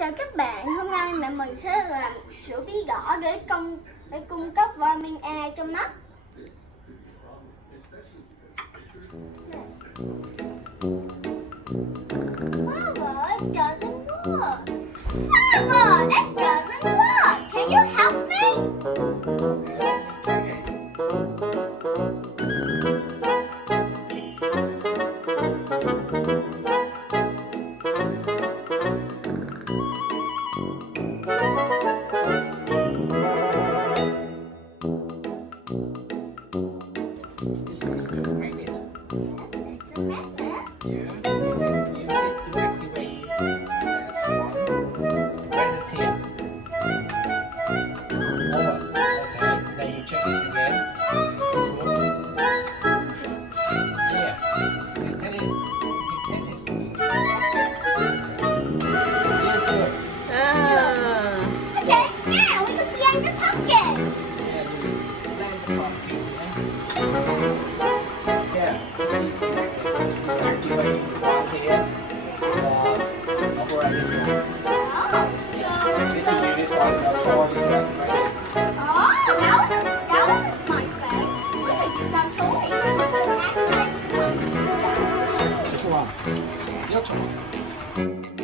Chào các bạn, hôm nay mẹ mình sẽ làm sữa bí đỏ để cung cấp vitamin A cho mắt. Father, it doesn't work. Father, it doesn't work. Can you help me? This is the magnet. Yes, it's a magnet. Yeah, you can use it to activate. That's one. Relative. Over. Okay, then you check it again. It's good. Yeah. You can take it. You can take it. Yes, good. Okay, now we can blend the pumpkins. Yeah, you blend the pumpkin. Yeah, this is the magnet. It's activating while here. Operate this one. Oh, You can use this one to control it to activate it. that was a smart thing. We could use our toys to just activate the pumpkin. This one. Your turn.